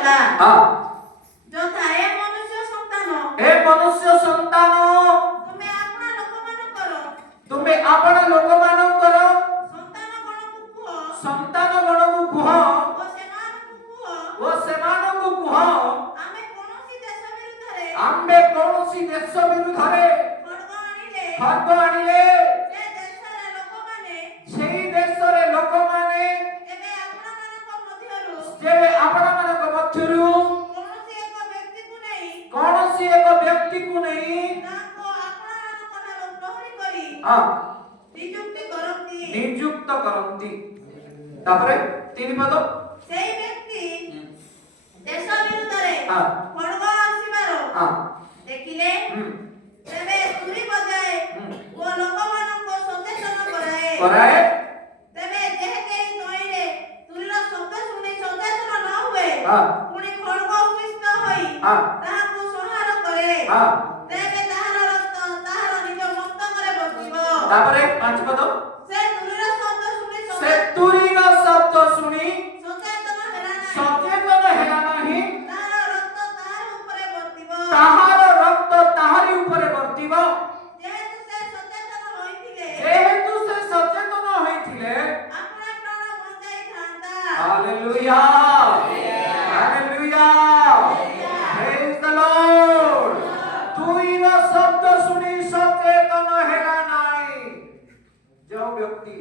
कहला हां जो थाए मनुष्य संतान ए मनुष्य संतान तुमे आपना लोक मानकर संतान गण को कुह ओ सेमान को कुह आम्बे कोनोसी देश विरुद्ध रे खड्ग आनिले सेही देश रे लोक माने जेबे आपना मानक मध्यरु कोनोसी एक व्यक्ति को नहीं हां नियुक्त करंती तापरे तीन पद सेही व्यक्ति देश विरुद्ध रे हां खड्ग आसीबारो हां देखिले तेबे तुरी बजाए ओ लोकमानको सचेतन कराए तेबे जेहे केही नइरे तुरीर शब्द सुनि सचेतन न हुए पुणी खड्ग उपस्थित होई ताहाको संहार करे तेबे ताहार रक्त ताहार निज मस्तकरे बसिबो तापरे पांच पद से तुरीर शब्द सुनि सचेतन हेला नाही ताहार ताहार रक्त रक्त ताहारी ऊपर वर्तिबो जेहेतु से सचेतन होइथिले अपना प्राण बंचाई थांता hallelujah hallelujah praise the Lord तुईर शब्द सुनी सचेतन हेला नाही जो व्यक्ति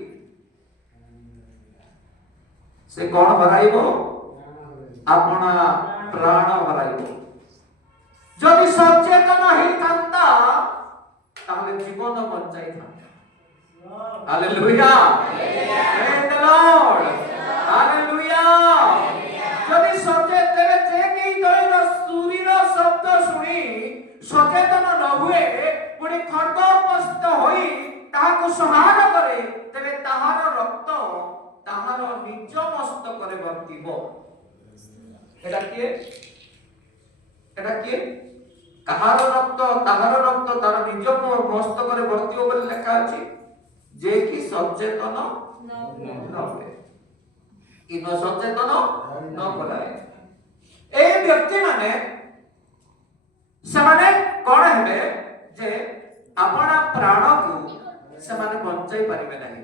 से कौन हराइबो अपना प्राण हराइबो जदि सचेतन होइथांता ताहले जीवन बंचाई था hallelujah praise the Lord hallelujah जदि सचेतन जे कि तोर सूरीर शब्द सुनी सचेतन न हुए पुणी खड्ग उपस्थित होई ताहाको संहार करे तेबे ताहार रक्त ताहार निज मस्तक रे वर्तिबो एटा किए काहार रक्त ताहार रक्त तार निज मस्तक रे वर्तिबो बोली लेखा अछि जे कि सचेतन न हुए इन सचेतन न कराए ए व्यक्ति माने समाने कोन हेबे जे अपना प्राण को समाने बंचाई परिबे नाही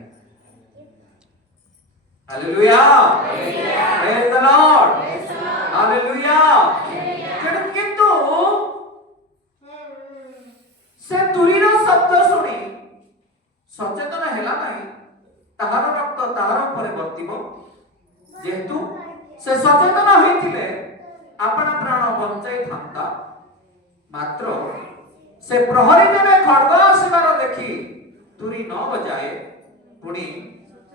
hallelujah praise the Lord hallelujah किंतु से तुरीर शब्द सुनी सचेतन हेला नाही ताहार रक्त ताहार ऊपर वर्तिबो जेतु से सचेतन होइथिले अपना प्राण बंचाई थांता मात्र से प्रहरी देवे खड्ग आसीबार देखि तुरी न बजाए पुणी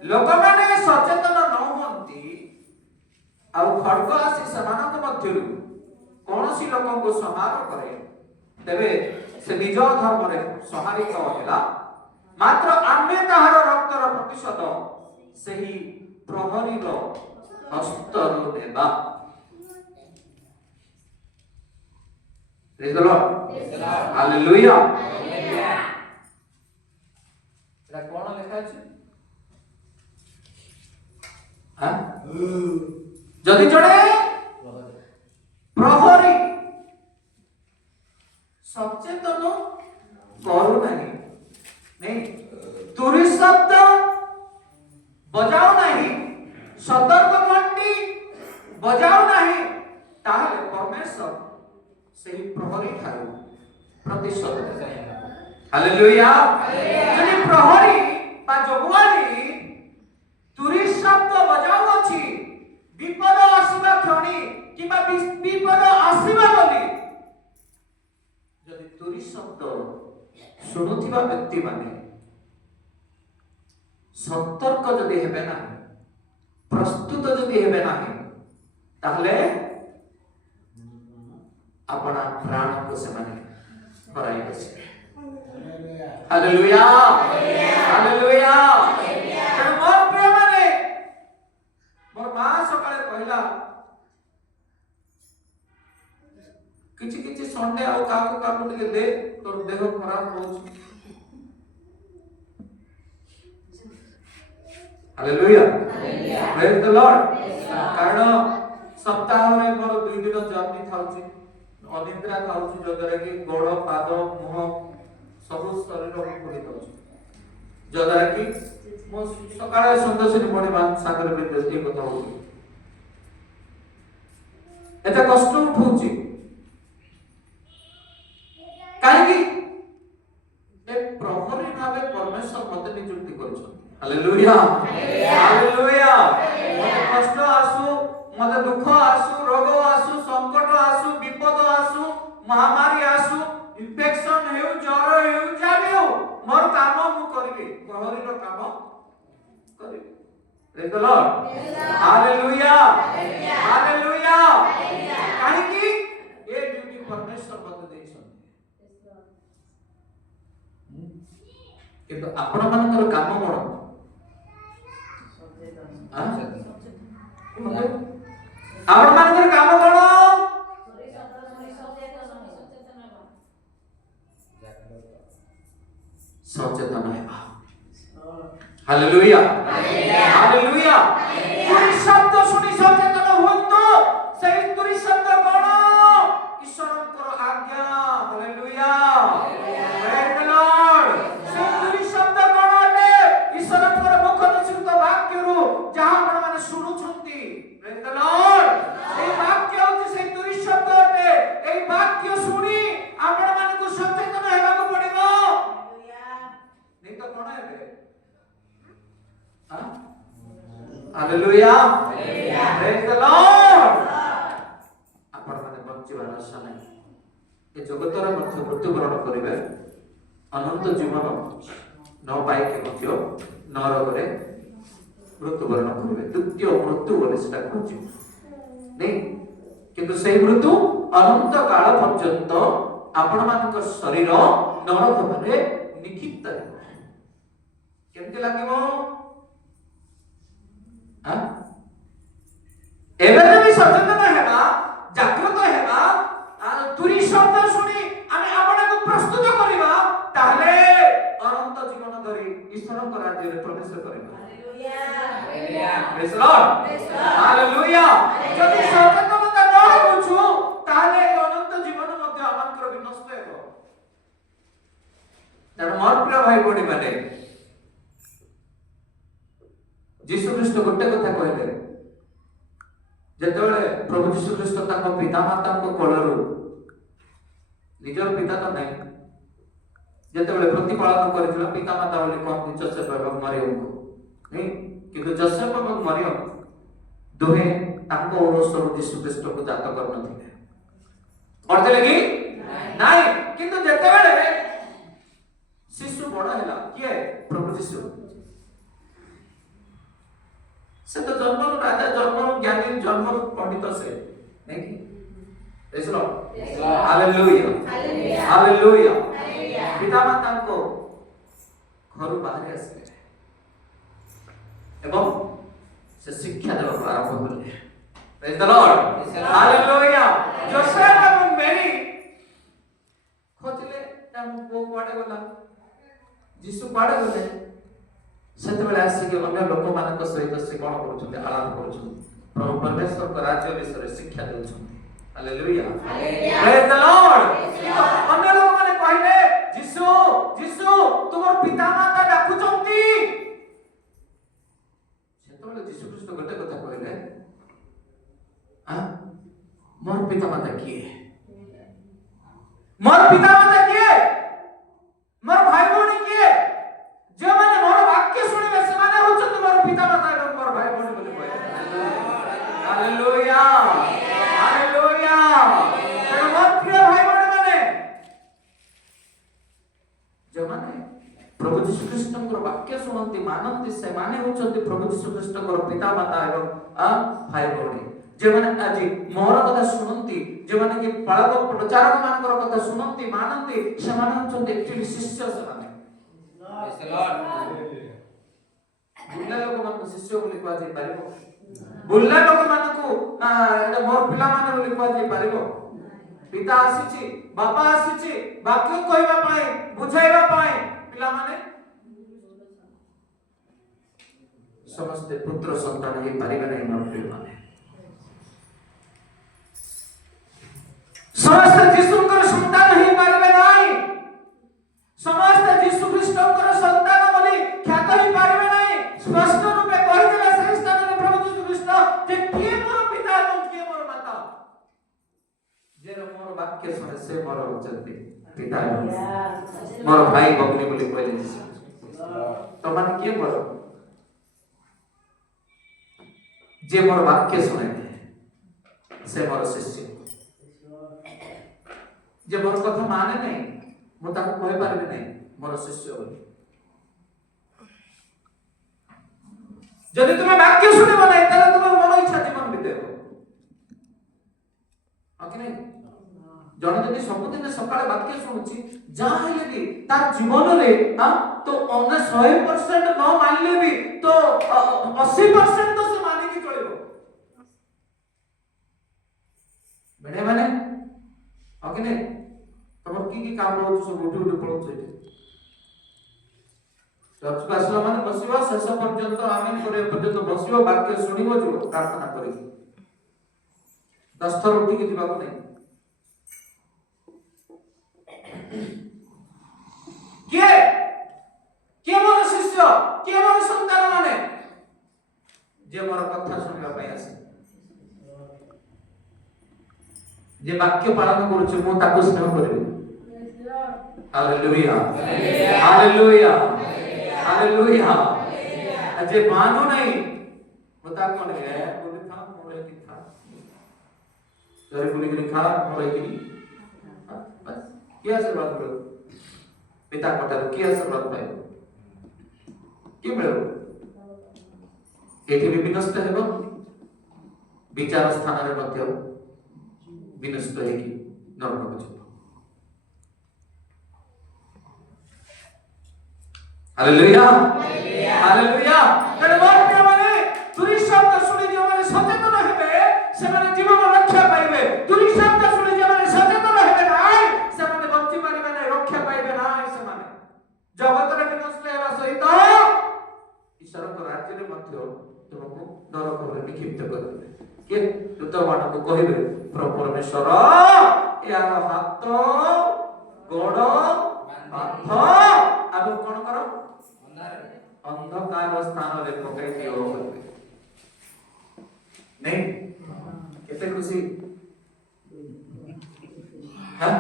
लोक माने सचेतन न होंती आ खड्ग आसी समानक मध्यरु कोनोसी लोक को संहार करे तेबे से निज धर्म रे संहारित होला मात्र आम्हे ताहार रक्तर प्रतिशोध सेही प्रहरीर हस्तरु नेबा प्रेज द लॉर्ड हालेलुया एटा कोन लेखा अछि हां जदि जड़े प्रहरी सचेतन करू नहीं तुरी शब्द बजाओ नहीं सतर्क घंटी बजाओ नहीं ताहले परमेश्वर सेही प्रहरी ठारू प्रतिशोध हालेलुया जदि प्रहरी बा जगुआली तुरी शब्द बजाओ अछि विपद आसीबा क्षणी किबा विपद आसीबा बोली जदि तुरी शब्द शुणुथिबा व्यक्ति माने सतर्क जदि हेबे ना प्रस्तुत जदि हेबे ना ताहले अपना प्राण को से माने हराई बसे हालेलुया हालेलुया मोर प्रिय माने मोर मां सकाळे कहला किछि किछि संडे आ काको टिके दे तोर देह खराब हो हालेलुया प्रेज द लॉर्ड कारण सप्ताह रे मोर 2 दिन जर्नी थाउची अनिद्रा थाउची जदरे कि गोड़ पाद मुह सब शरीर को फुली थाउची जदरे कि मो सकाळे संदेश पढे मान सागर विद्युत कथा होची एते कष्ट उठौची काहे कि एक प्रहरी भावे परमेश्वर मते नियुक्ति करछन हालेलुया हालेलुया मते कष्ट आसु मते दुख आसु रोग आसु संकट आसु विपद आसु महामारी आसु इन्फेक्शन हेउ ज्वर हेउ जाबे हो मोर काम मु करबी प्रहरी रो काम करबी praise the Lord hallelujah hallelujah काहे कि ए ड्यूटी परमेश्वर मते देछन किंतु आपण मानकर काम कोन आपण मानकर काम कोन सचेतन हेबा हालेलुया हालेलुया तुरी शब्द सुनी सचेतन होतो सेही तुरी शब्द कोन ईश्वरकर आज्ञा हालेलुया प्रेज द लॉर्ड तुरी शब्द कोन अटे ईश्वरकर मुख निश्चित वाक्य रु जहां आपण माने सुनु छंती प्रेज द लॉर्ड ए वाक्य होती से तुरी शब्द अटे ए वाक्य सुनी आपण माने को सचेतन हेबा को पड़िबो नहीं तो कोन हेबे हालेलुया प्रेज द लॉर्ड आपण माने बंचिबार आशा नाही ए जगतर मध्य मृत्युवरण करिवे अनंत जीवन न पाई के मध्य नरकरे मृत्युवरण करिवे द्वितीय मृत्यु बोले सेटा कहछि नहीं किंतु सेही मृत्यु अनंत काल पर्यंत आपण मानक शरीर नरक भाबे निक्षिप्त हेबो केमते लागिवो एबे भी सचेतन हेबा जागृत हेबा तुरी शब्द सुनी आमे आपण को प्रस्तुत करिबा ताले अनंत जीवन धरि ईश्वर को राज्य रे प्रवेश करिबा हालेलुया प्रेज लॉर्ड हालेलुया जदि सचेतनता न होछु ताले अनंत जीवन मध्ये आमानकर विनष्ट हेबो तर मोर प्रिय भाई बडी माने यीशु ख्रीष्ट गोटे कथा कहले जेतेबेले प्रभु यीशु ख्रीष्ट ताको पिता माता को कोलरु निजर पिता तो नहीं जेतेबेले प्रतिपालन करथिला पिता माता बोली कोन जोसेफ एवं मरियम को नहीं किंतु जोसेफ एवं मरियम दोहे ताको ओरसरु यीशु ख्रीष्ट को जात करनथिले करथिले कि नहीं किंतु जेतेबेले शिशु बड़ हैला किए प्रभु यीशु से तो जन्म राजा जन्म ज्ञानी जन्म पंडित से नहीं कि प्रेज लॉर्ड हालेलुया हालेलुया पिता माता को घर बाहर आसे एवं से शिक्षा देवा आरंभ कले praise the Lord hallelujah Joseph एवं मेरी खोजले हम को कोडे गला यीशु कोडे गले सेतबेले आसी के अन्य लोक मानक सहित से कोन करूछन्ते आलाप करूछन्ते प्रभु परमेश्वर को राज्य विषय शिक्षा देउछन्ते हालेलुया प्रेज द लॉर्ड अन्य लोक माने कहले यीशु यीशु तुमर पिता माता डाकुछन्ती सेतबेले यीशु ख्रीष्ट गोटे कथा कहले मोर पिता माता किए मोर पिता माता किए मोर भाई भौणी किए जो माने मोर वाक्य सुनिबे से माने होछन मोर पिता माता एवं मोर भाई भौणी बोली कहले हालेलुया हालेलुया तेरे मोर प्रिय भाई भौणी माने जो माने प्रभु यीशु ख्रीष्टकर वाक्य सुनंती मानंती से माने होछन प्रभु यीशु ख्रीष्टकर पिता माता एवं भाई भौणी जे माने आज मोर कथा सुनंती जे माने कि पालक प्रचारक मानकर कथा सुनंती मानंती से माने होछन एक्चुअली शिष्य से माने बुल्ला लोक मान शिष्य बोली कह जाय पारिबो बुल्ला लोक मान को एटा मोर पिला माने बोली कह जाय पारिबो पिता आसीची बापा आसीची वाक्य कहबा पाए बुझाइबा पाए पिला माने समस्त पुत्र संतान हे पारिबा नै मोर पिला माने जे मोर वाक्य शुणे से मोर होचंती पिता मोर भाई भगिनी बोली कहले तो मान किए बड़ जे मोर वाक्य शुणे से मोर शिष्य जे मोर कथा माने नहीं मु ताको कहि पारबे नहीं मोर शिष्य बोली जदि तुम वाक्य शुणिब नहीं ताले तुम मन इच्छा जीवन बितेब कि नहीं जन जदि सबुदिन सकाळे वाक्य शुणुची जहा हेले भी तार जीवन रे हां तो 100% न मानले भी तो 80% तो से माने की चलिबो बने माने कि नहीं तमर की काम रहउछ सब उठी उठी पळउछ चर्च आसला माने बसिबा शेष पर्यंत आमीन करे पर्यंत बसिबा वाक्य शुणिबो जीव प्रार्थना करी 10 थर उठी के जीवा को नहीं किए मोर शिष्य किए मोर संतान माने जे मोर कथा सुनिबा पई आसे जे वाक्य पालन करूछ मु ताको स्नेह करबी हालेलुया हालेलुया हालेलुया जे मानो नहीं मु ताको ने बोले था मोरे की था जरे बोली के खा मोरे की बस क्या आशीर्वाद करो पिता कोठार की आशीर्वाद पाए कि मिलो एठी भी विनष्ट हेबो विचार स्थान रे मध्य विनष्ट हेकी नरक को छो हालेलुया हालेलुया तेरे बात माने तुरी शब्द सुनि जे माने सचेतन हेबे से माने जीवन रक्षा पाइबे तुरी शब्द सुनि जे माने सचेतन हेबे नाइ से माने बंची पाइबे नाइ रक्षा पाइबे नाइ से माने जगत रे विनष्ट हेबा सहित ईश्वर को राज्य रे मध्य तुमको नरक रे निक्षिप्त करबे के दूत मान को कहिबे प्रभु परमेश्वर यार हाथ गोड़ हाथ अब कोन करो अंधकार स्थान रे पकई दियो नहीं केते खुशी हां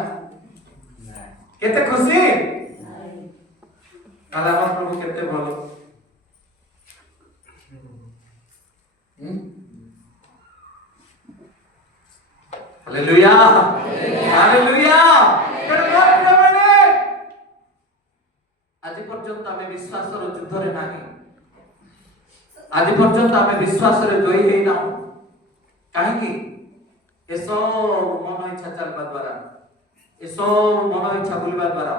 केते खुशी आला प्रभु केते भलो हालेलुया हालेलुया आज पर्यंत आमे विश्वास रो युद्ध रे नाही आज पर्यंत आमे विश्वास रे जय हेई ना काहे कि एसो मन इच्छा चलबा द्वारा एसो मन इच्छा बोलबा द्वारा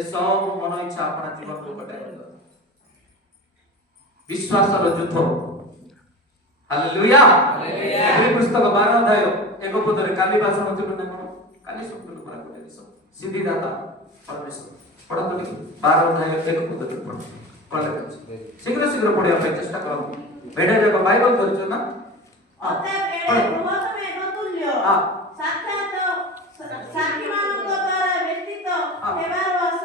एसो मन इच्छा अपना जीवन को कटाई विश्वास रो युद्ध हालेलुया हालेलुया एही पुस्तक 12 अध्याय एक पद रे काली भाषण होते न काली संपूर्ण करा को दिस सिद्धि दाता परमेश्वर पढ़ा तो नहीं 12 अध्याय एक पद रे पढ़ले शीघ्र शीघ्र पढ़िया पे चेष्टा करो बेडे रे बाइबल करछ ना अतः एडे बहुत में तुल्य साक्षात साखी मानक द्वारा व्यतीत हेबार वास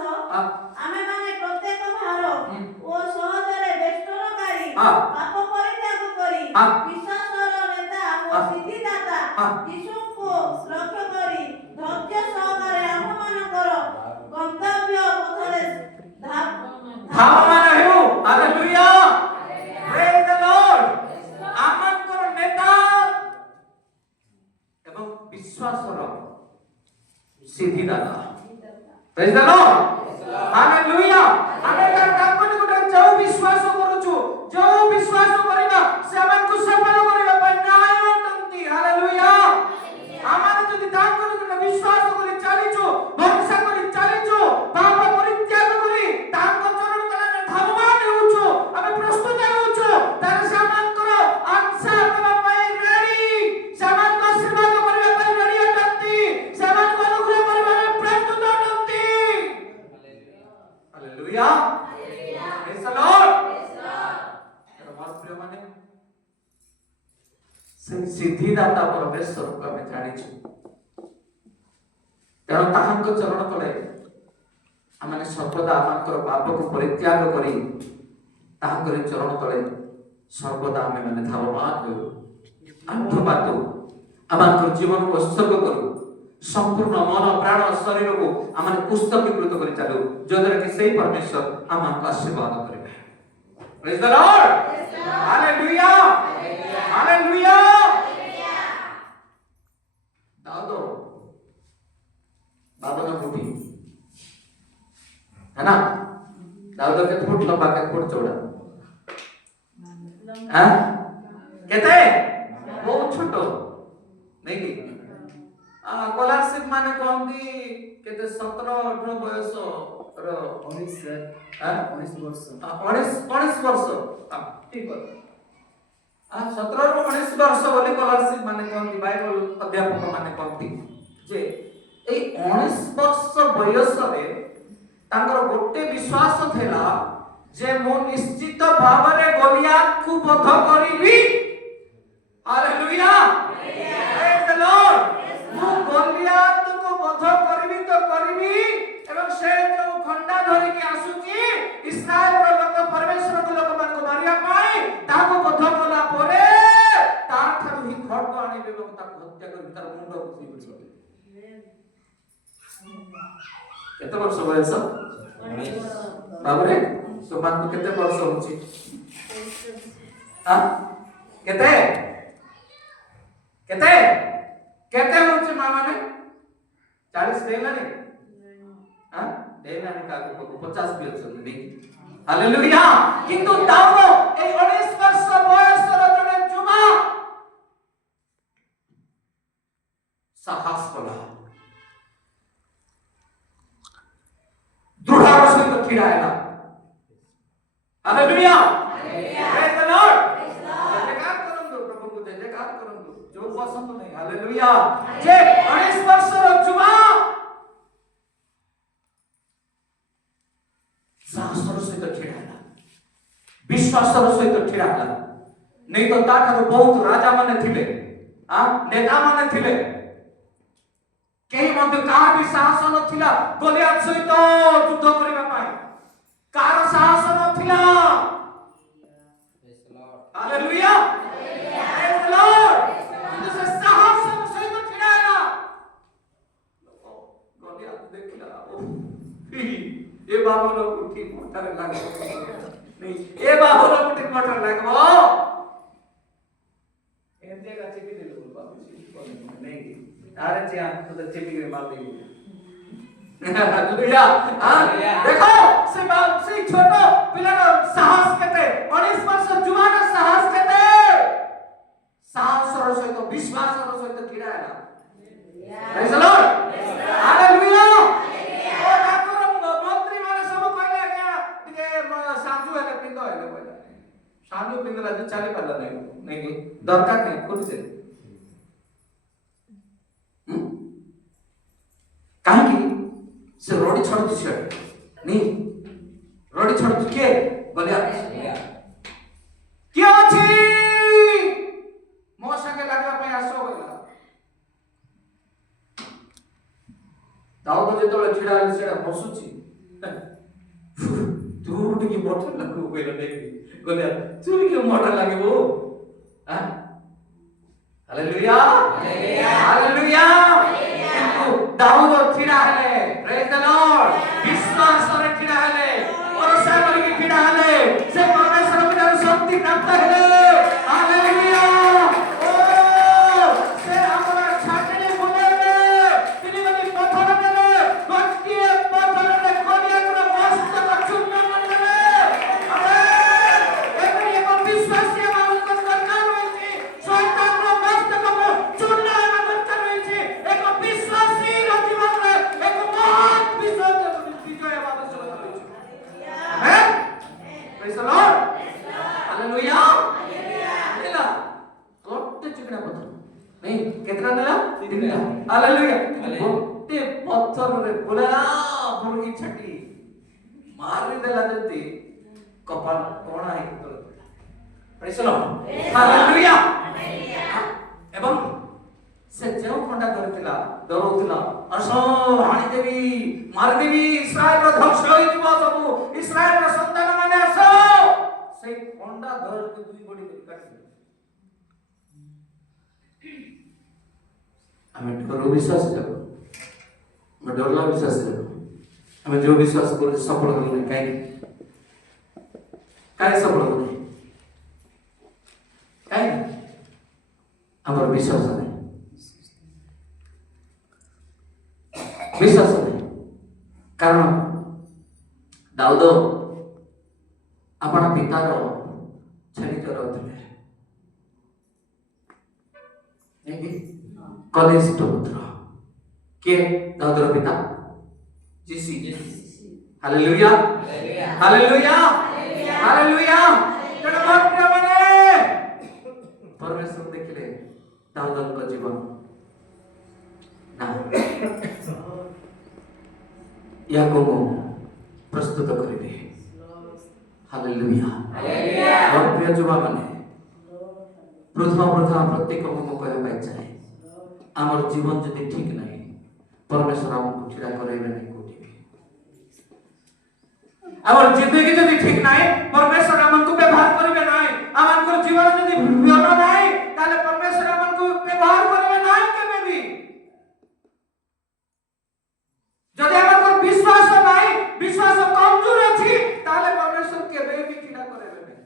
आमे माने प्रत्येक भार ओ सहजरे बेष्टनकारी पाप परित्याग करी विश्वासर नेता ओ सिद्धिदाता यीशु को लक्ष्य करी धैर्य सहकारे आम मानकर गंतव्य पथरे धावमान हेउ hallelujah praise the Lord Amonkar नेता एवं विश्वासर सिद्धिदाता प्रेज द लॉर्ड हालेलुया आमे ताकनि गुटे जो विश्वास करूछु जो विश्वास करिबा से हमनकु सफल करिबा पय न्याय अटंती हालेलुया आमाने जदि ताकनि गुटे विश्वास करि चालिछु भरोसा करि चालिछु पाप परित्याग करि तांको चरण तले धावमान हेउछु आमे प्रस्तुत हेउछु तार सामानकर आंसा देबा पय रेडी सामान को आशीर्वाद करिबा पय रेडी अटंती सामान को अनुग्रह करिबा पय प्रस्तुत अटंती हालेलुया प्रेज द लॉर्ड प्रिय माने से सिद्धिदाता परमेश्वर को हमें जानिछु तेणु ताहांक चरण तले आमने सर्वदा आमकर पाप को परित्याग करी ताहांकर चरण तले सर्वदा आमे माने धावमान हो आंधबातो आमकर जीवन को उत्सर्ग करू संपूर्ण मन प्राण शरीर को आम पुस्तकीकृत कर चलू जदर कि सही परमेश्वर आम आशीर्वाद करेंगे। Praise the Lord, hallelujah, hallelujah. Daud बाबन मुठी है ना, दाऊद के फुट लंबा के फुट चौड़ा हां केते बहुत छोटो नहीं कि स्कॉलरशिप माने कोन दी केते 17 18 बयस रो 19 वर्ष 19 वर्ष ठीक है 17 रो 19 वर्ष बोली स्कॉलरशिप माने कोन दी बाइबल अध्यापक माने कोन दी जे ए 19 वर्ष बयस रे तांगर गोटे विश्वास थेला जे मो निश्चित भावरे गोलियात को बध करिवि। Hallelujah, praise the Lord. मो गोलियात को बध करिवि तो करिवि एवं से जो खंडा धरि के आसुची इस्राएल रो लोक परमेश्वर को लोक मान को मारिया पाई ताको बध कला परे ता थारु ही खड्ग आनिबे एवं ताको हत्या करि तार मुंड उठी बिछो। केते वर्ष बयस बाबरे सुमान को केते वर्ष होची केते केते केते होची मामा ने 40 देलानी देलानी का को 50 भी होछ नहीं। हालेलुया। किंतु दाऊद ए 19 वर्ष बयस रो जने जुमा साहस कला दृढ़ सहित ठिड़ा हैला। Hallelujah, praise the Lord. जयकार करंदु प्रभु को जयकार करंदु जोर पसंद नहीं। हालेलुया। जे 19 वर्ष रो जुमा साहसर सहित ठिड़ा हैला, विश्वासर सहित ठिड़ा हैला। नहीं तो ता ठारो बहुत राजा माने थिले नेता माने थिले केही मध्य कार भी साहस नथिला गोलियात सहित युद्ध करिबा पाई कार साहस नथिला। Hallelujah, praise the Lord. किंतु से साहस सहित छिड़ाएला गोलियात देखला ए बाबू लोग उठी मोटर लागे नहीं ए बाबू लोग उठी मोटर लागबो एते का चिपी देलो बाबू नहीं अरे चिया तो चिपी के मार देगी। हालेलुया। देखो से बाप से छोटो पिला का साहस केते 19 वर्ष जुवा का साहस केते साहस रो सहित विश्वास रो सहित किरायला। Praise the Lord, hallelujah. ओ ठाकुर मंत्री माने सब कहले क्या के साजू हेले पिंदो हेले कहला साजू पिंदला जे चाली पाला नहीं कि दरकार नहीं खोल दे काहे से रोडी छोड़ दिस नहीं रोडी छोड़ के बोलिया क्या अछि मो संगे लागबा पय आसो बोला दाऊद जेतले छिड़ा सेडा बसुची तू उठी की मोटर लागू बोला नहीं बोलिया तू के मोटर लागबो हालेलुया, हालेलुया। दाऊद छिड़ा हेले प्रेज द लॉर्ड विश्वास रे छिड़ा हेले भरोसा करी छिड़ा हेले से परमेश्वर बिना शक्ति प्राप्त हेले। हालेलुया। ओ से हमरा छाटले बोलेले तिनी बनी पत्थर देले भक्ति पत्थर रे कोनिया कर मस्त चुन्ना मनले। आमेन। एक विश्वासी मानव को दरकार होइछि शैतान रो मस्त को चुन्ना दरकार होइछि एक विश्वासी जीवन रे एक महान विजय आवश्यक होइछि। आमेन, प्रेज द लॉर्ड, हालेलुया। नेला गोटे चिकना पत्थर नहीं केतना नेला तीनटा। हालेलुया। गोटे पत्थर रे बोला मुर्गी छटी मारी देला जति कपाल कोणा है तो प्रेज द लॉर्ड, हालेलुया। एवं से जो खंडा करथिला डरौथिला असो हाणी देवी मार देवी इस्राएल रो ध्वंस होई जीव सब इस्राएल रो संतान माने असो से खंडा धर के दुई बडी कर काटी हमें डरो विश्वास जब डरला विश्वास हमें जो विश्वास कर सफल हो कहीं सफल हो कहीं हमार विश्वास नहीं कारण दाऊद अपना पितार छेड़ी चलाउथिले कनिष्ठ पुत्र के दाऊदर पिता जिसी हालेलुया हालेलुया हालेलुया परमेश्वर देखिले दाऊदर जीवन ना याको प्रस्तुत करिबे हालेलुया और प्रिय जुवा माने प्रथम प्रत्येक को कहया पाइ चाहे आमर जीवन जदि ठीक नहीं परमेश्वर हमको ठिरा कराइबे नहीं कोठी आमर जिंदगी जदि ठीक नहीं परमेश्वर हमको व्यवहार करिबे नहीं हमको जीवन जदि व्यवहार नहीं ताले परमेश्वर हमको व्यवहार करिबे नहीं केबे भी जदि हमको विश्वास नहीं विश्वास कमजोर अछि ताले परमेश्वर केबे भी ठिरा कराइबे नहीं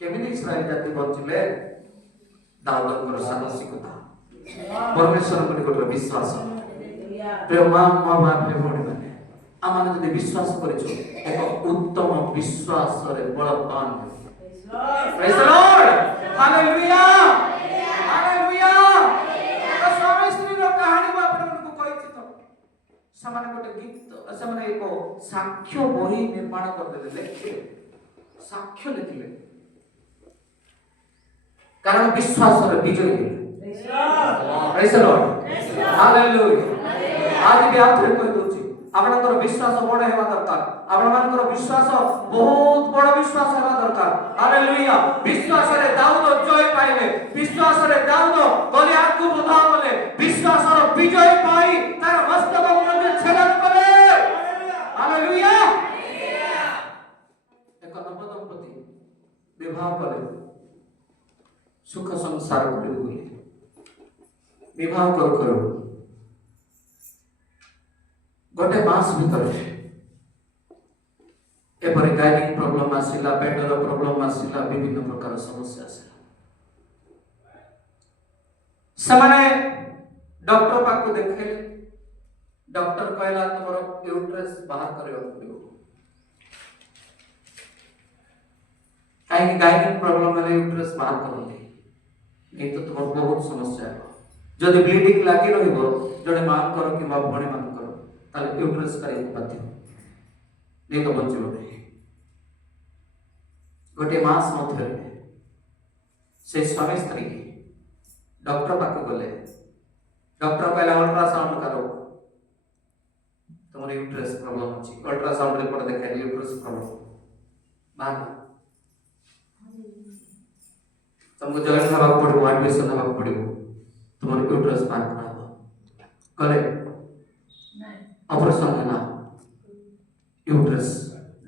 केमिति इस्राएल जाति बचिले दाऊदर साहसिकता परमेश्वर को गोटे विश्वास प्रेम मां बाप रे भणी माने आमान जदि विश्वास करिछु एक उत्तम विश्वास रे बलवान praise the Lord hallelujah hallelujah तो स्वामी स्त्री रो कहानी में आपण को कहिछि तो समान गोटे गीत समान एक साक्ष्य बही निर्माण कर देले लिखिले साक्ष्य लिखिले कारण विश्वास रे विजय प्रेज द लॉर्ड हालेलुया आज भी आथरे कहि दोछि आपनकर विश्वास बड़ हेबा दरकार आपनकर विश्वास बहुत बड़ विश्वास हेबा दरकार हालेलुया विश्वास रे दाऊद जय पाइले विश्वास रे दाऊद गलियात को बुधा बोले विश्वास रो विजय पाई तार मस्तक मध्ये छेदन करे हालेलुया एक नवदंपति विवाह करे सुख संसार करे बोले विवाह करो गोटे मास भीतर एपरे गाइनिंग प्रॉब्लम आसिला पेटर प्रॉब्लम आसिला विभिन्न प्रकार समस्या आसिला समाने डॉक्टर पाको देखले डॉक्टर कहला तमरो यूट्रस बाहर करियो पड़िबो काहे कि गाइनिंग प्रॉब्लम वाले यूट्रस बाहर करते नहीं तो तुम बहुत समस्या है जदि ब्लीडिंग लागी रहिबो जडे मान करो कि मा भणी मान करो ताले यूट्रस करै बाध्य नहीं तो बचिबो नहीं गोटे मास मध्य से स्वामी स्त्री डॉक्टर पाक गले डॉक्टर कहला अल्ट्रासाउंड करो तुमर यूट्रस प्रॉब्लम अछि अल्ट्रासाउंड रिपोर्ट देखा यूट्रस प्रॉब्लम बाहर तुमको जगह खावा पड़ो एडमिशन खावा पड़ो तुमर यूट्रस बाहर कराबो करे नहीं ऑपरेशन है यूट्रस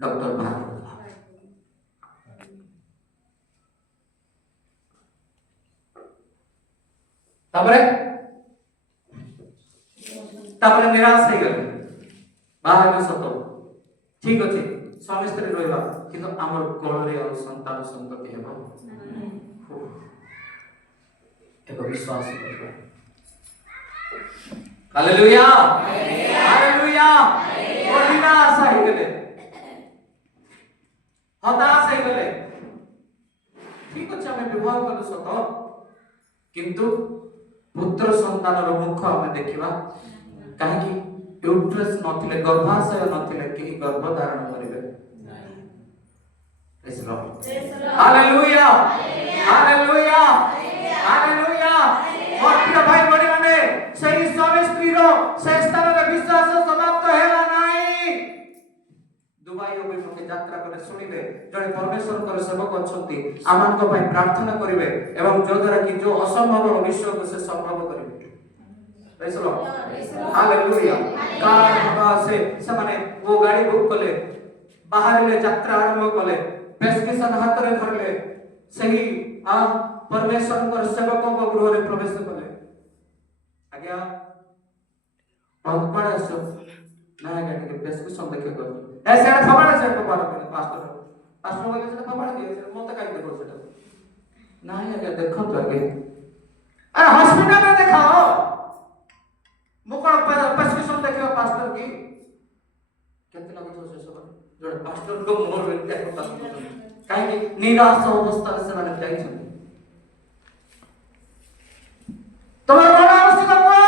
डॉक्टर बाहर करला तापरे निराश हो गले बाहर में सतो ठीक अछि स्वामी स्त्री रहबा किंतु हमर कोलरे और संतान संतति हेबो एक विश्वास करबा हालेलुया हालेलुया और निराश हो गले हताश हो गले ठीक अछि हमें विवाह करू सतो किंतु पुत्र संतान रो मुख हमें देखिबा काहे कि यूट्रस नथिले गर्भाशय नथिले कि गर्भ धारण करिवे praise Lord hallelujah hallelujah hallelujah और प्रिय भाई बड़ी माने सही स्वामी स्त्री रो से स्थान रे विश्वास समाप्त हेला नाही दुबई अभिमुखे के यात्रा करे सुनिबे जने परमेश्वर कर सेवक अछंती आमान को पई प्रार्थना करिवे एवं जो द्वारा कि जो असंभव विश्व को से संभव करिवे प्रेज लॉर्ड हालेलुया कार से माने वो गाड़ी बुक कले बाहर ले यात्रा आरंभ कले प्रेस्क्रिप्शन हाथ रे धरले सही आ परमेश्वर कर सेवकों को गृह रे प्रवेश कले आज्ञा बहुत पड़े आसो ना आगे के प्रेस्क्रिप्शन देखियो कर ऐसे आड़े फबाड़े से को बात करे पास्टर वाले से फबाड़े दिए मत काई देखो सेटा ना आगे देखो तो आगे अरे हॉस्पिटल में दिखाओ मुकड़ प्रेस्क्रिप्शन देखियो पास्टर की केते लागो तो से सब जोड़े पास्टर को मोर व्यक्ति को काई निराश अवस्था से माने जाई छ तुम्हारा बड़ा आवश्यक हुआ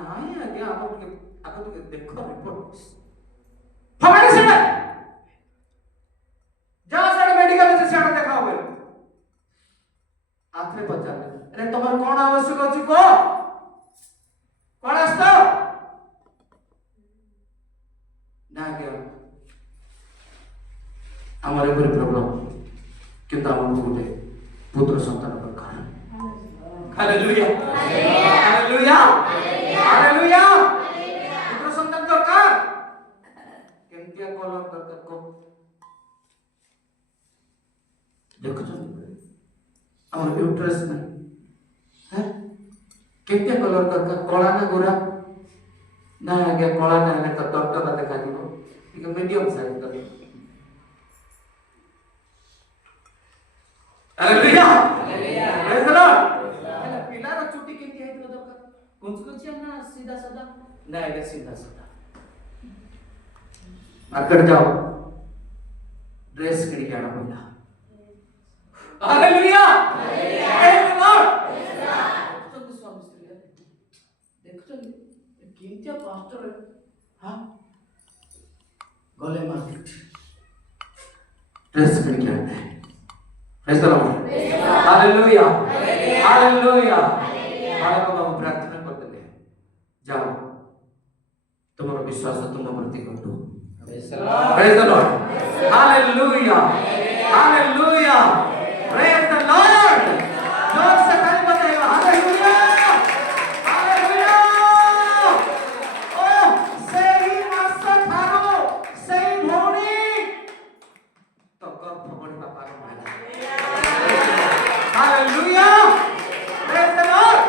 नहीं आगे आपको देखो रिपोर्ट हमारे से जा सारे मेडिकल से सारे दिखाओ बोले आखिर पचार अरे तुम्हारा कौन आवश्यक अछि को कौन आस्तो ना क्या हमारे ऊपर प्रॉब्लम किंतु हम बोले पुत्र संतान पर कारण हालेलुया हालेलुया हालेलुया पुत्र संतान दरकार केमतिया कलर दरकार को देखो हमर यूट्रस में है केमतिया कलर दरकार कला ना गोरा ना आगे कला ना है तो डॉक्टर देखा दिबो ठीक मीडियम साइज कर हालेलुया प्रेज द लॉर्ड पिलार चुटी केमति है तो दरकार कुंचकुचिया ना सीधा साधा ना आगे सीधा साधा मार्केट जाओ ड्रेस किनी के आना पड़ला हालेलुया प्रेज द लॉर्ड तो स्वामी स्त्री देखो केमतिया पास्टर हां गले मार्केट ड्रेस किनी के आना है praise the Lord hallelujah hallelujah बालक बाबू प्रार्थना करते हैं जाओ तुम्हारा विश्वास तुम प्रति करो praise the Lord hallelujah hallelujah praise the Lord जोर से ताली बजाइए हालेलुया हालेलुया ओ सही मास्टर थारो सही भोनी तो गर्भ बढ़िबा पारो हालेलुया प्रेज द लॉर्ड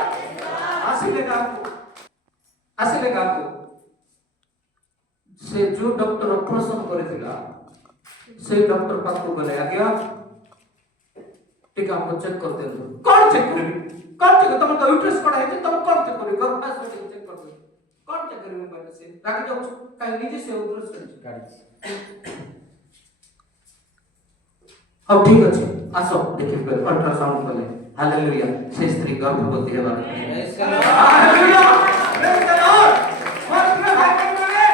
आसिले गाको से जो डॉक्टर ऑपरेशन करेथिला से डॉक्टर पास को गले आज्ञा टीका हमको चेक करते हैं कौन चेक करेगी कौन चेक तुम तो यूट्रस पड़ा है तुम कौन चेक करेगी गर्भाशय चेक कर दो कौन चेक करेगी पहले से राखी जाओ कहीं नीचे से यूट्रस कर अब ठीक अछि आसो देखि अल्ट्रासाउंड कले हालेलुया से स्त्री गर्भवती है हालेलुया प्रेज द लॉर्ड मत भाई करे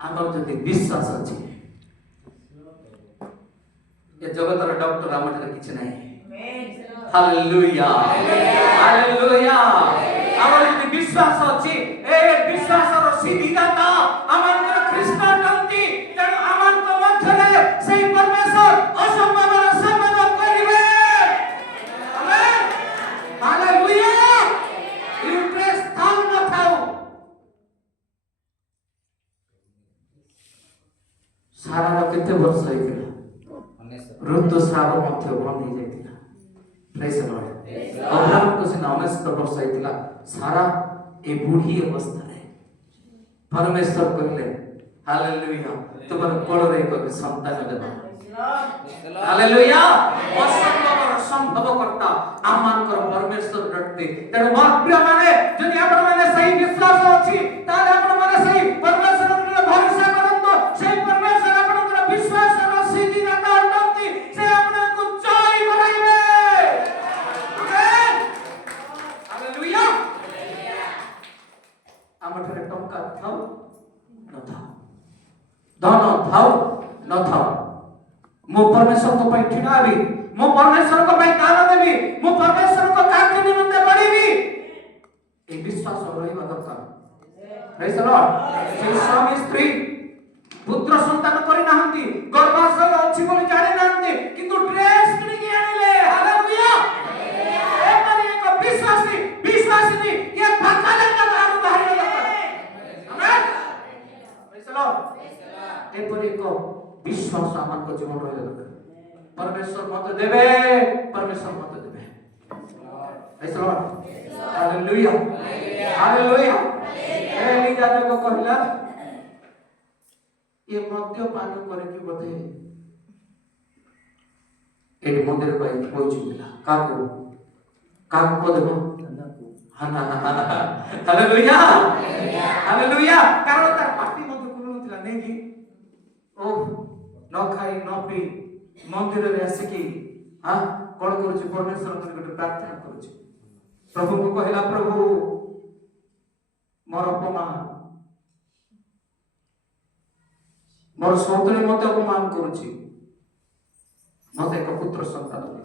आमर जति विश्वास अछि ये जगतर डॉक्टर आमर किछ नहीं हालेलुया हालेलुया आमर जति विश्वास अछि ए विश्वास रो सिद्धिदाता आमर कृष्ण टंती तेणु आमर को मध्यरे सही परमेश्वर असंभव संभव करिवे आमेन हालेलुया यूट्रस थाउ न थाउ सारा केते वर्ष होइतिला ऋतुस्राव मध्य बंद हो जाइतिला प्रेज द लॉर्ड अब्राहम को से 19 वर्ष होइतिला सारा ए बूढ़ी अवस्था रे परमेश्वर कहले हालेलुया तुम्हारे कोड़ रे को संतान देबा हालेलुया असंभव संभव करता आमानकर परमेश्वर रखते तेणु प्रिय माने जदि आपण माने सही विश्वास अछि ताले आपण माने सही परमेश्वर रे भरोसा करंतो सही परमेश्वर आपनकर विश्वास रो सिद्धि दाता अटंती से आपनको जय बनाइबे आमेन हालेलुया हमठरे टंका थाउ न थाउ धन थाउ न थाउ मो परमेश्वर को पई ठिनाबी मो परमेश्वर को पई दान देबी मो परमेश्वर को कार्य निमंते बढ़ीबी ए विश्वास रहिबा दरकार प्रेज द लॉर्ड से स्वामी स्त्री पुत्र संतान करि नाहंती गर्भाशय अछि बोली जानि नाहंती किंतु ड्रेस किनि के आनिले हालेलुया ए माने एक विश्वासी ये फाका लगला बाहर बाहर दरकार आमेन प्रेज द लॉर्ड ए परि को विश्वास आमान को जीवन रहे दरकार परमेश्वर मत देबे परमेश्वर मत देबे praise the Lord hallelujah hallelujah. Elijah जो कहला ये मद्यपान करके बोधे एटी मंदिर को कोई चुमिला काको काको को देखो हाना हालेलुया हालेलुया। कारण तार पार्टी मध्य कुलुथिला नै कि ओ न खाई न पी मंदिर रे आसिकी हां कोन करूची परमेश्वर निकट प्रार्थना करूची। प्रभु को कहला प्रभु मोर अपमान मोर सौतरी मत अपमान करूची मत एक पुत्र संतान दे।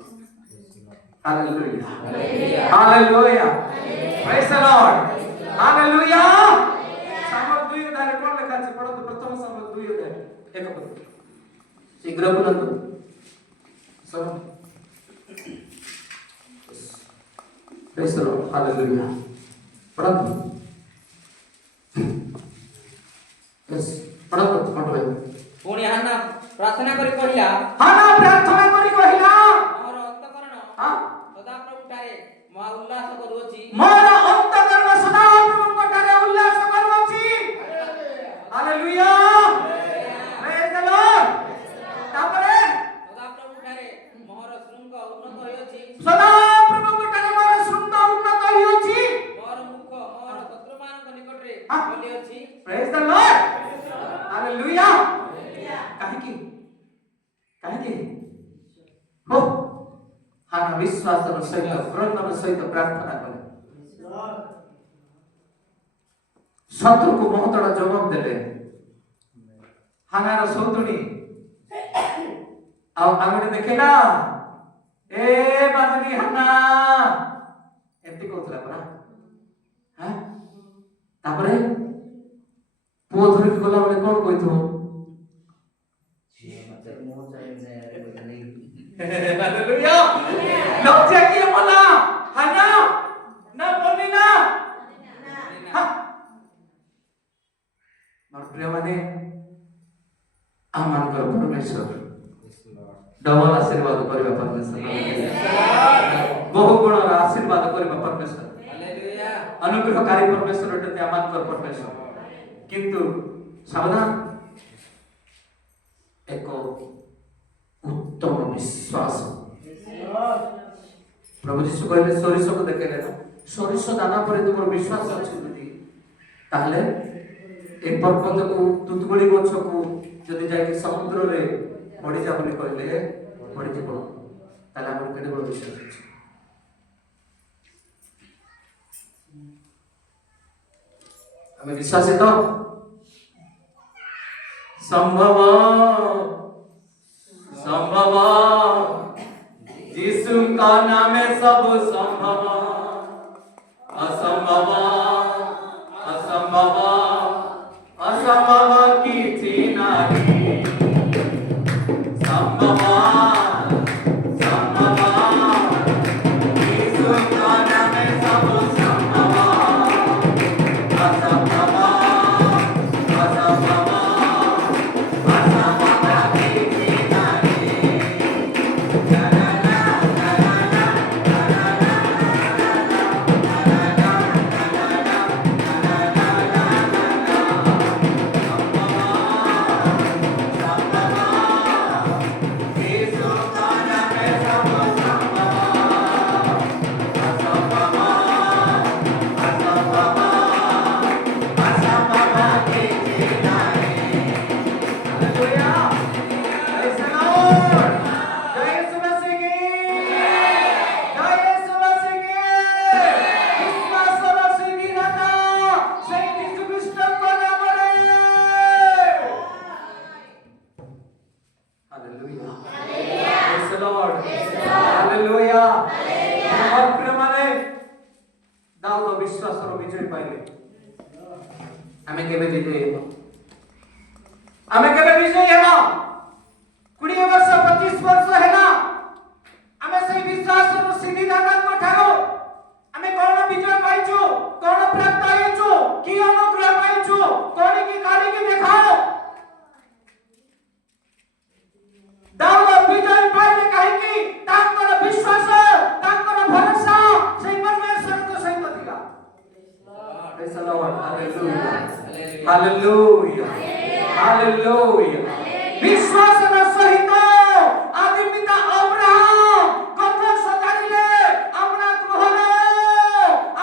Hallelujah hallelujah praise the Lord hallelujah. सामर्थ 2 अध्याय कोन लिखा अछि पढ़ो तो प्रथम सामर्थ 2 अध्याय 1 पद शीघ्र बोलतो सब प्रेज द लॉर्ड हालेलुया पढ़ो यस पढ़ो पढ़ो पुणी हाना प्रार्थना करी कहिला हाना प्रार्थना करी कहिला मोर अंतकरण हां सदा प्रभु ठारे महा उल्लास करूची मोर अंतकरण सदा प्रभु ठारे उल्लास करूची। Hallelujah praise the Lord. तापरे सदा प्रभु ठारे मोर श्रृंग उन्नत होयछि सदा प्रभु ठारे मोर श्रृंग उन्नत होयछि मोर मुख मोर शत्रुमान निकटरे हाँ। बोली अछि। Praise the Lord hallelujah. काहे हो हाना विश्वास सहित प्रणव सहित प्रार्थना कले शत्रु को बहुत जवाब देले। हानार सौतुणी आंगुठी देखिला ए बाजनी हाना एति कहतला परा हां तापरे पुओ धरि गला बेले कोन कहिथो हालेलुया लज्जा किए मला हाना ना बोली ना हां मोर प्रिय माने आमान कर परमेश्वर डबल आशीर्वाद करबा परमेश्वर बहु गुण आशीर्वाद करबा परमेश्वर हालेलुया अनुग्रहकारी परमेश्वर एते आमान कर परमेश्वर। किंतु सावधान एक उत्तम विश्वास प्रभु जीशु कहले सोरिष को देखेले ना सोरिष दाना पर तुम विश्वास अछि यदि ताहले ए पर्वत को तुतगुड़ी गछ को जदि जाय के समुद्र रे पड़ी जा बोली कहले पड़ी जीव ताले हमर केते बड़ विश्वास अछि। हमें विश्वास है तो संभव संभव यीशु का नाम है सब संभव असंभव असंभव असंभव किछि नाही संभव संभव यीशु का नाम है सब संभव असंभव असंभव असंभव किछि नाही। आमे केबे विजयी हेबा आमे केबे विजयी हेबा 20 वर्ष 25 वर्ष हेला आमे से विश्वास रो सिद्धि दानक ठारो आमे कोन विजय पाइछु कोन प्राप्त होइछु की अनुग्रह पाइछु कोन की काढ़ी के देखाओ दाऊद विजय पाइले काहे की तांकर विश्वास तांकर भरोसा से परमेश्वर को सहित थिला। हालेलुया हालेलुया विश्वासर सहित आदि पिता अब्राहम कथा सजाड़िले अपना गृहर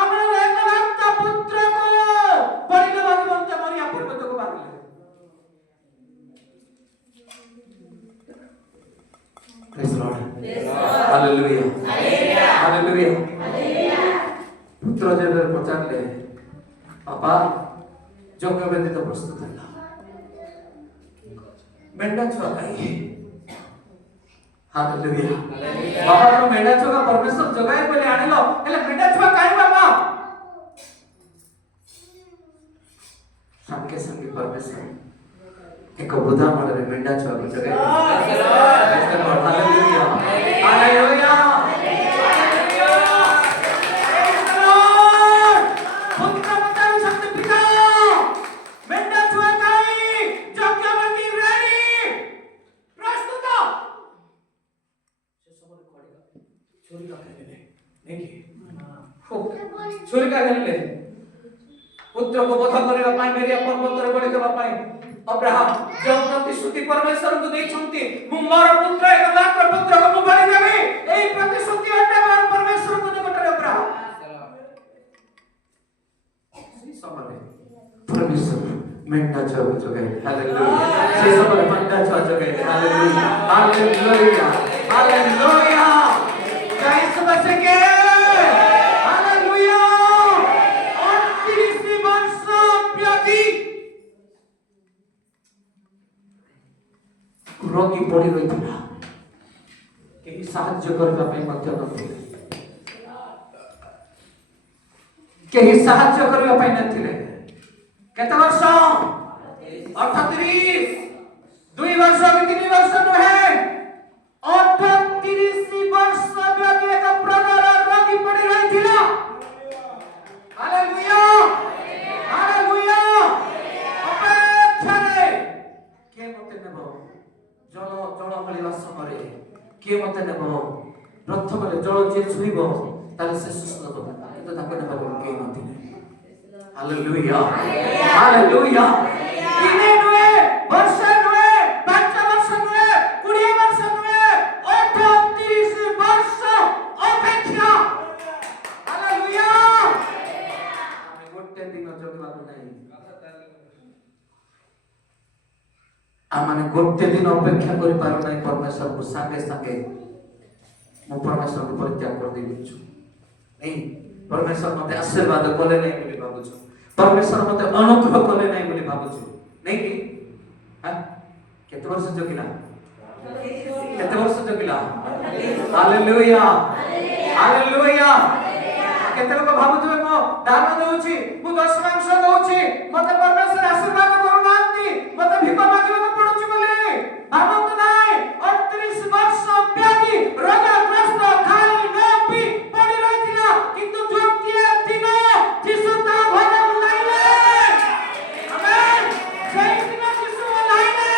अपना एकमात्र पुत्र को पड़िले बांधते मरिया पूर्व को बांधिले प्रेज लॉर्ड हालेलुया हालेलुया पुत्र जेबे पचारले पापा जोग्य व्यतीत प्रस्तुत है मेंढा छुआ कहीं हालेलुया बाबा तो मेंढा छुआ का परमेश्वर जगाए बोले आनिलो हेले मेंढा छुआ काई बाबा संगे संगे परमेश्वर एक बुधा मडरे मेंढा छुआ को जगाए हालेलुया हालेलुया छुरी का गले पुत्र को वध करबा पाई मेरिया पर्वत रे बलि देबा पाई अब्राहम जो प्रतिश्रुति परमेश्वर को दैछंती मु मोर पुत्र एकमात्र पुत्र को मु बलि देबी एई प्रतिश्रुति अटे मोर परमेश्वर को निकटरे अब्राहम सी समले परमेश्वर मेंढा छव जगे हालेलुया से समले मेंढा छव जगे हालेलुया हालेलुया हालेलुया जय सुबह के रोगी पड़ी रही था केही साहाय्य करबा पई मध्य नथिले केही साहाय्य करबा पई नथिले केते वर्ष 38 2 वर्ष कि 3 वर्ष नहे 38 वर्ष ब्याधि एक प्रकार रोगी पड़ी रही थिला हालेलुया हालेलुया अपेक्षा रे के मते नेबो जल जल हलिवा समय के मते नेबो प्रथम जल जे छुइबो ताले से सुस्थ हो किंतु ताके नेबो के नथिले हालेलुया हालेलुया इने नुए वर्ष नुए 5 वर्ष नुए 20 वर्ष नुए 38 वर्ष अपेक्षा हालेलुया आमे गोटे दिन जगवा नहीं आमाने गोटे दिन अपेक्षा करि पारु नै परमेश्वर को संगे संगे मु परमेश्वर को परित्याग कर देछु नहीं परमेश्वर मते आशीर्वाद कोले नै बोली भाबुछु परमेश्वर मते अनुग्रह कोले नै बोली भाबुछु नहीं कि हां केते वर्ष जगिला केते वर्ष जगिला हालेलुया हालेलुया केते लोक भाबुथबे मो दान दउछि मु दशमांश दउछि मते परमेश्वर आशीर्वाद करू नांती मते भिख मागिबा पड़ुछि बोले भाबंत नाय 38 वर्ष व्याधि रोगग्रस्त खाई न पी पड़ी रहिथिला किंतु जोतिए दिन जीसु ता भजन लाइले आमेन जय दिन जीसु लाइले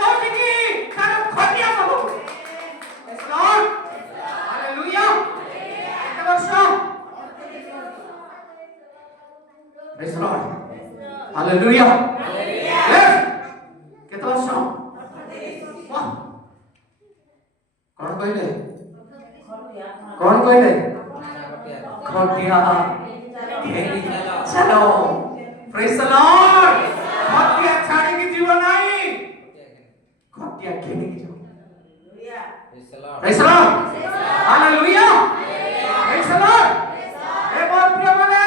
कोटि की तार खटिया सब प्रेज लॉर्ड हालेलुया केते वर्ष प्रेज लॉर्ड हालेलुया केते वर्ष कौन कहले खटिया घेनी चलो प्रेज द लॉर्ड खटिया छाड़ी की जीवन नहीं खटिया घेनी की जीवन praise the Lord hallelujah praise the Lord ए मोर प्रिय बने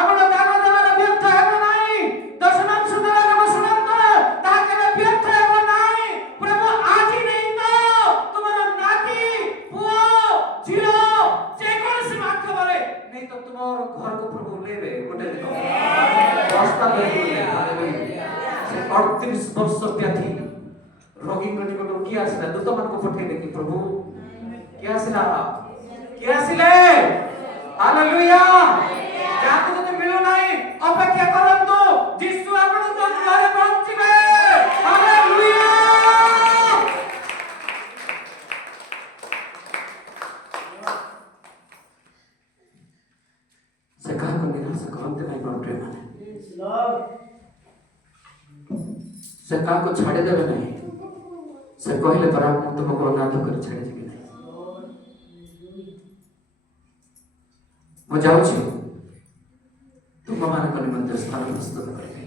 आपण दान देवार व्यर्थ हेबो नहीं दशमांश देवार वसनंत ताके व्यर्थ हेबो नहीं प्रभु आज नहीं तो तुम्हारा नाती पुओ झिलो जे कोनसी माध्यम रे नहीं तो तुम्हार घर को प्रभु लेबे गोटे दिन रास्ता में हालेलुया से 38 वर्ष व्याधि रोगी को निकट की आसला दूत मान को पठेले कि प्रभु की आसला हालेलुया जाको जदि मिलु नाही अपेक्षा करंतु यीशु आपण तो घरे पहुंचबे हालेलुया से कहा को निराश करते नहीं प्रेम माने से का को छाड़े देबे नहीं से कहले परा मु तुमको अनाथ कर छाड़े देबे नहीं मु जाऊ छी तुम मान को निमंत्रण स्थान प्रस्तुत करबे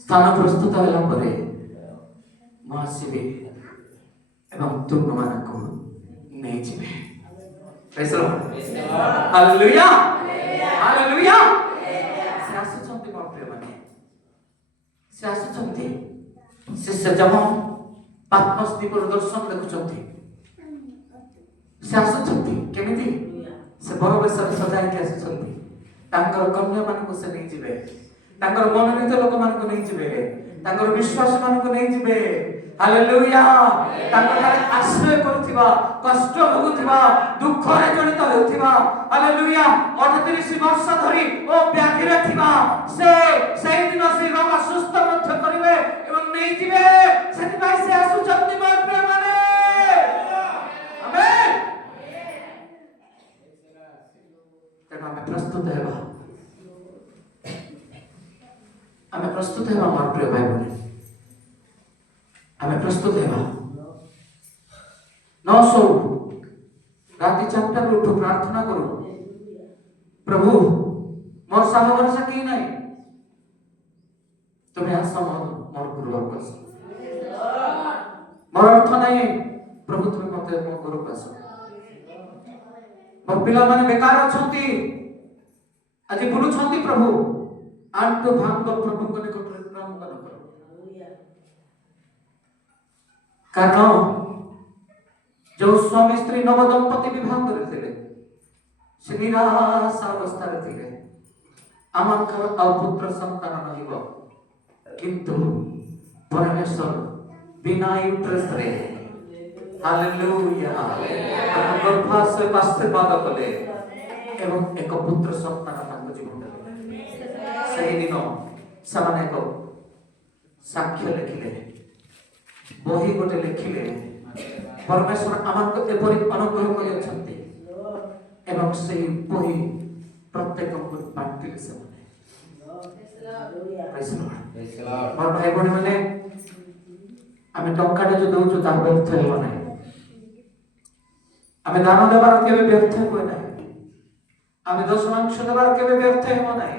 स्थान प्रस्तुत होला परे मु आसीबे एवं तुम मान को नहीं जिबे praise the Lord hallelujah hallelujah से आसुचंती मोर प्रिय माने से आसुचंती से जब पात्मस दीपर दर्शन देखुचंती से आसुचंती केमिति से बड़ बेसर सजाई के आसुचंती तांकर कन्या मान को से नहीं जिबे तांकर मनोनीत लोक मान को नहीं जिबे तांकर विश्वास मान को नहीं जिबे हालेलुया तांकर आश्रय करुथिबा कष्ट भोगुथिबा दुख रे जड़ित होथिबा हालेलुया 38 वर्ष धरि ओ व्याधि रे थिबा से दिन से रोग सुस्थ मध्य करिवे एवं नहीं जिवे सेति भाई से आसु जल्दी मोर प्रेम माने आमेन तेना हमें प्रस्तुत हेबा मोर प्रिय भाई बहन हमें प्रस्तुत हेबा न सो राति 4टा रे उठ प्रार्थना करू प्रभु मोर साहा भरोसा की नहीं तुम्हें आस मोर गुरु आस मोर अर्थ नहीं प्रभु तुम्हें मते मोर गुरु आस मोर पिला माने बेकार अछंती आज बुलु छंती प्रभु आंटो भांग प्रभु को निकट नाम करो कारण जो स्वामी स्त्री नव दंपति विवाह करथिले से निराश अवस्था रे थिले आमकर अपुत्र संतान नहिबो किंतु परमेश्वर बिना यूट्रस रे हालेलुया गर्भाशय आशीर्वाद कले एवं एक पुत्र संतान तांको जीवन सही दिन समान को साक्ष्य लिखिले बही गोटे लिखिले परमेश्वर आमान को एपरि अनुग्रह करि अछंती एवं सही बही प्रत्येक को बांटिले से प्रेज द लॉर्ड मोर भाई बहन माने आमे टंका जो दउछु ता व्यर्थ हेबो नै आमे दान देबार केबे व्यर्थ होय नै आमे दशमांश देबार केबे व्यर्थ हेबो नै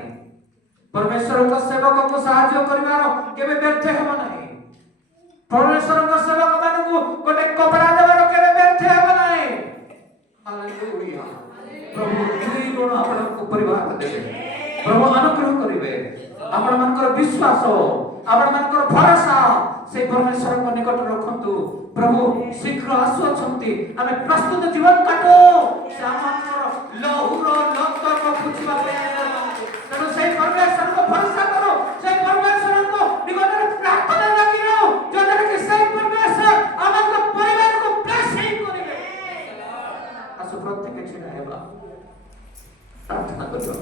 परमेश्वर को सेवक को सहायता करिवार केबे व्यर्थ हेबो नै परमेश्वर को सेवक मान को गोटे कपड़ा देबार केबे व्यर्थ हेबो नै हालेलुया प्रभु एही गुण आपण को परिवार देबे प्रभु अनुग्रह करिवे आपण मानकर विश्वास आपण मानकर भरोसा से परमेश्वर को निकट रखंतु प्रभु शीघ्र आसु अछंती आमे प्रस्तुत जीवन काटो से आमकर लहुर लतर को पुछिबा तेणु से परमेश्वर को भरोसा करो से परमेश्वर को निकट प्रार्थना लागिरो जदर के से परमेश्वर आमकर परिवार को ब्लेसिंग करिवे आसु प्रत्येक छिना हेबा प्रार्थना करो